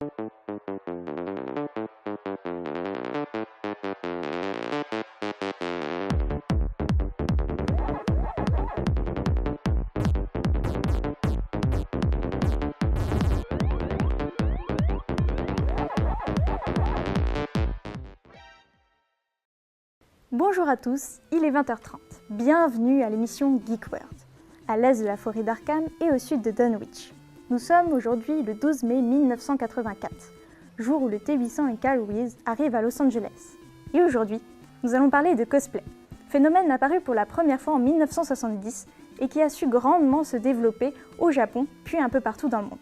Bonjour à tous, il est 20h30. Bienvenue à l'émission Geek World, à l'est de la forêt d'Arkham et au sud de Dunwich. Nous sommes aujourd'hui le 12 mai 1984, jour où le T800 et Carl Weathers arrivent à Los Angeles. Et aujourd'hui, nous allons parler de cosplay, phénomène apparu pour la première fois en 1970 et qui a su grandement se développer au Japon puis un peu partout dans le monde.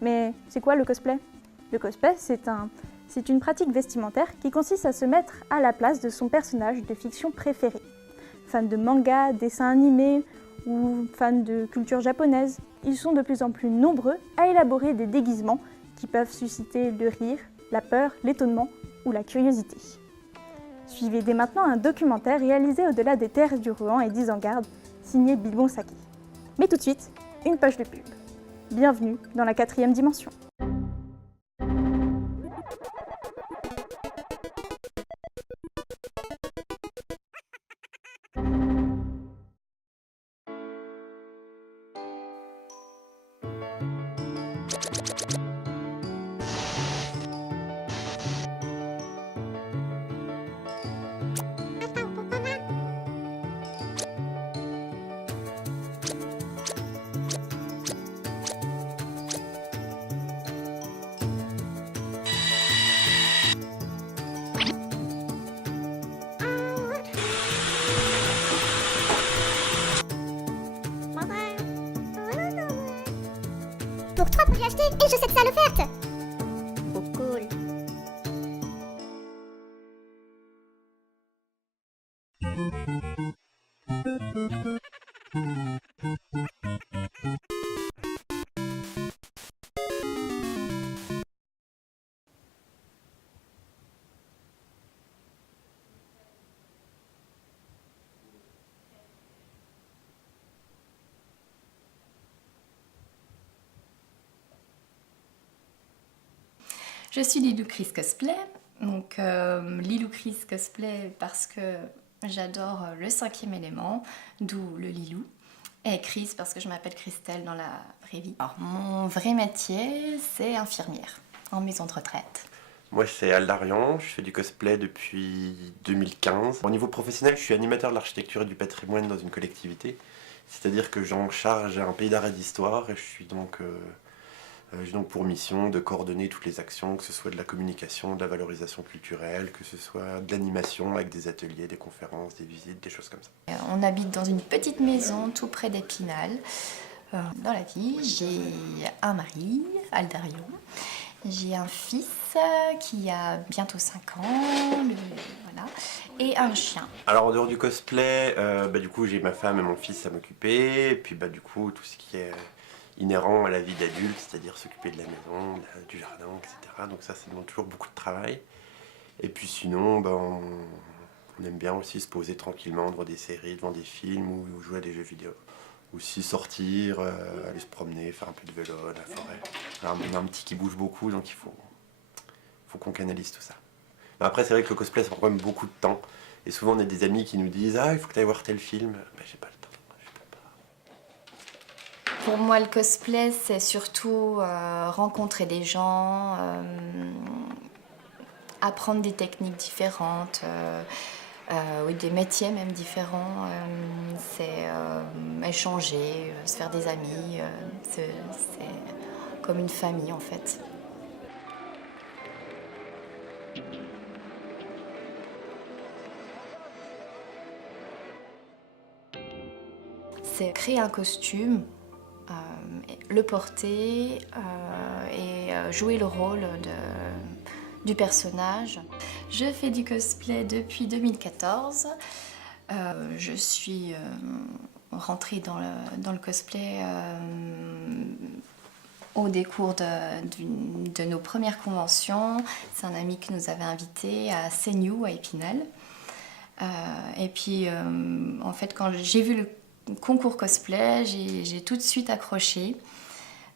Mais c'est quoi le cosplay ? Le cosplay, c'est une pratique vestimentaire qui consiste à se mettre à la place de son personnage de fiction préféré. Fans de manga, dessins animés ou fans de culture japonaise, ils sont de plus en plus nombreux à élaborer des déguisements qui peuvent susciter le rire, la peur, l'étonnement ou la curiosité. Suivez dès maintenant un documentaire réalisé au-delà des terres du Rohan et d'Isengard, signé Bilbon Saki. Mais tout de suite, une page de pub. Bienvenue dans la 4e dimension. Pour 3 prix achetés et je sais que ça l'offerte. Oh cool. Je suis Lilou Chris Cosplay, donc Lilou Chris Cosplay parce que j'adore le 5e élément, d'où le Lilou, et Chris parce que je m'appelle Christelle dans la vraie vie. Alors, mon vrai métier, c'est infirmière en maison de retraite. Moi c'est Aldarion, je fais du cosplay depuis 2015. Au niveau professionnel, je suis animateur de l'architecture et du patrimoine dans une collectivité. C'est-à-dire que j'en charge un pays d'art et d'histoire et j'ai donc pour mission de coordonner toutes les actions, que ce soit de la communication, de la valorisation culturelle, que ce soit de l'animation avec des ateliers, des conférences, des visites, des choses comme ça. On habite dans une petite maison tout près d'Épinal. Dans la vie, j'ai un mari, Aldarion. J'ai un fils qui a bientôt 5 ans, voilà, et un chien. Alors en dehors du cosplay, du coup j'ai ma femme et mon fils à m'occuper, et puis du coup tout ce qui est inhérent à la vie d'adulte, c'est-à-dire s'occuper de la maison, du jardin, etc. Donc ça demande toujours beaucoup de travail. Et puis sinon, on aime bien aussi se poser tranquillement devant des séries, devant des films ou jouer à des jeux vidéo. Aussi sortir, aller se promener, faire un peu de vélo, la forêt. Alors, on a un petit qui bouge beaucoup, donc il faut qu'on canalise tout ça. Mais après, c'est vrai que le cosplay, ça prend quand même beaucoup de temps. Et souvent, on a des amis qui nous disent « Ah, il faut que tu ailles voir tel film. » J'ai pas le temps. Pour moi, le cosplay, c'est surtout rencontrer des gens, apprendre des techniques différentes, oui, des métiers même différents. C'est échanger, se faire des amis. C'est comme une famille, en fait. C'est créer un costume, le porter et jouer le rôle du personnage. Je fais du cosplay depuis 2014. Je suis rentrée dans le cosplay au décours de nos premières conventions. C'est un ami qui nous avait invités à Seignou, à Épinal. Et puis, en fait, quand j'ai vu le concours cosplay, j'ai tout de suite accroché.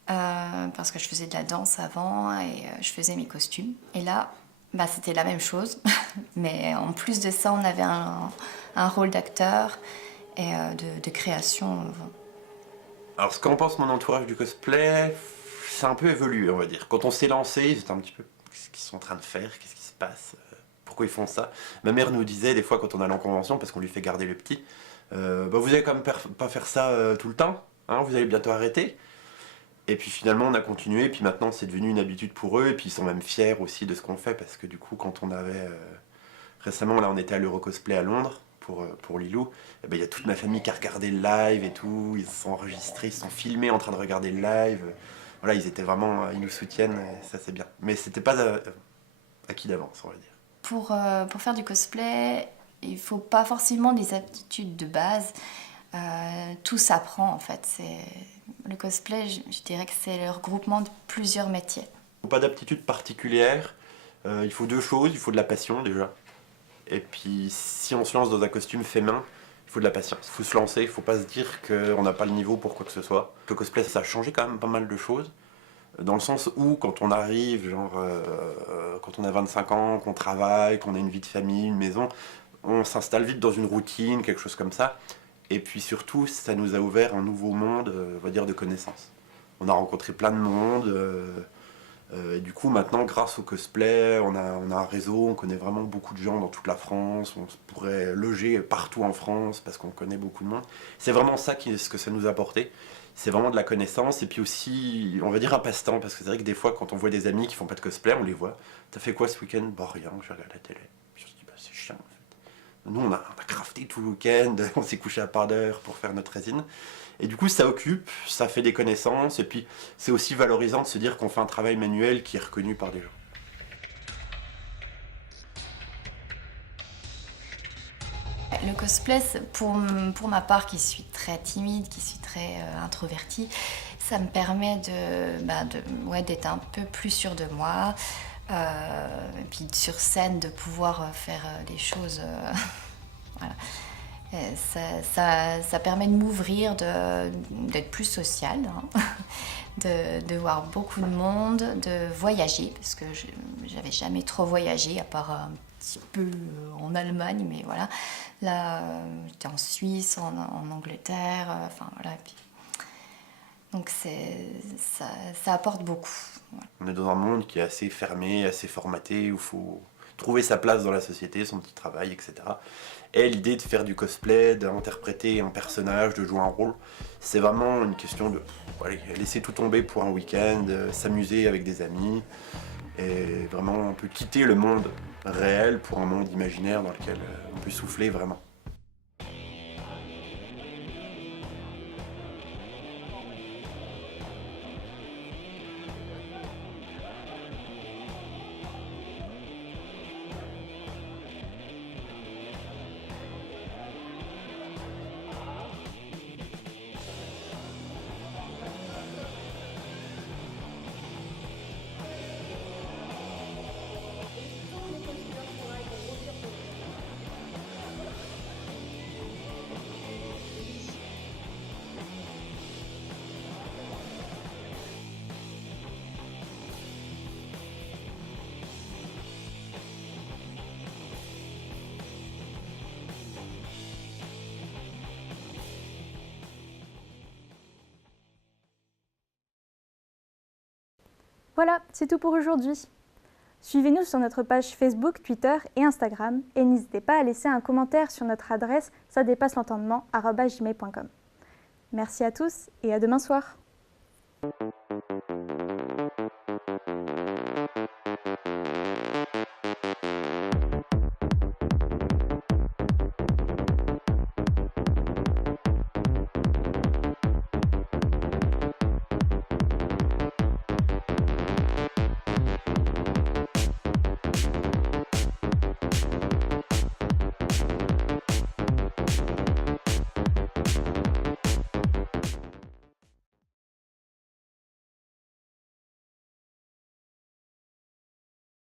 parce que je faisais de la danse avant et je faisais mes costumes. Et là, c'était la même chose, mais en plus de ça, on avait un rôle d'acteur et de création. Alors, ce qu'en pense mon entourage du cosplay, c'est un peu évolué, on va dire. Quand on s'est lancé, c'était un petit peu qu'est-ce qu'ils sont en train de faire, qu'est-ce qui se passe, pourquoi ils font ça. Ma mère nous disait des fois quand on allait en convention, parce qu'on lui fait garder le petit, vous allez quand même pas faire ça tout le temps, hein, vous allez bientôt arrêter. Et puis finalement on a continué, et puis maintenant c'est devenu une habitude pour eux, et puis ils sont même fiers aussi de ce qu'on fait, parce que du coup quand on avait... récemment là on était à l'Eurocosplay à Londres, pour Lilou, et il y a toute ma famille qui a regardé le live et tout, ils se sont enregistrés, ils se sont filmés en train de regarder le live. Voilà, ils étaient vraiment, ils nous soutiennent, et ça c'est bien. Mais c'était pas acquis d'avance, on va dire. Pour faire du cosplay, il faut pas forcément des aptitudes de base. Tout s'apprend en fait. Le cosplay, je dirais que c'est le regroupement de plusieurs métiers. Pas d'aptitude particulière. Il faut deux choses. Il faut de la passion déjà. Et puis si on se lance dans un costume fait main, il faut de la patience. Il faut se lancer. Il faut pas se dire qu'on n'a pas le niveau pour quoi que ce soit. Le cosplay, ça a changé quand même pas mal de choses. Dans le sens où, quand on arrive, quand on a 25 ans, qu'on travaille, qu'on a une vie de famille, une maison, on s'installe vite dans une routine, quelque chose comme ça. Et puis surtout, ça nous a ouvert un nouveau monde, on va dire, de connaissances. On a rencontré plein de monde. Et du coup, maintenant, grâce au cosplay, on a un réseau, on connaît vraiment beaucoup de gens dans toute la France. On pourrait loger partout en France parce qu'on connaît beaucoup de monde. C'est vraiment ça ce que ça nous a apporté. C'est vraiment de la connaissance et puis aussi, on va dire un passe-temps, parce que c'est vrai que des fois, quand on voit des amis qui font pas de cosplay, on les voit. T'as fait quoi ce week-end? Bah rien, je regarde la télé. Puis on se dit, c'est chiant en fait. Nous, on a crafté tout le week-end, on s'est couché à part d'heure pour faire notre résine. Et du coup, ça occupe, ça fait des connaissances, et puis c'est aussi valorisant de se dire qu'on fait un travail manuel qui est reconnu par des gens. Le cosplay, pour ma part, qui suis très timide, qui suis très introvertie, ça me permet d'être un peu plus sûre de moi. Et puis sur scène, de pouvoir faire des choses... voilà. Ça permet de m'ouvrir, d'être plus sociale, hein, de voir beaucoup de monde, de voyager, parce que j'avais jamais trop voyagé, à part un petit peu en Allemagne, mais voilà. Là, j'étais en Suisse, en Angleterre, enfin voilà. Et puis, donc ça apporte beaucoup. Voilà. On est dans un monde qui est assez fermé, assez formaté, où il faut trouver sa place dans la société, son petit travail, etc. Et l'idée de faire du cosplay, d'interpréter un personnage, de jouer un rôle, c'est vraiment une question de laisser tout tomber pour un week-end, s'amuser avec des amis, et vraiment on peut quitter le monde réel pour un monde imaginaire dans lequel on peut souffler vraiment. Voilà, c'est tout pour aujourd'hui. Suivez-nous sur notre page Facebook, Twitter et Instagram et n'hésitez pas à laisser un commentaire sur notre adresse sadépassel'entendement@gmail.com. Merci à tous et à demain soir.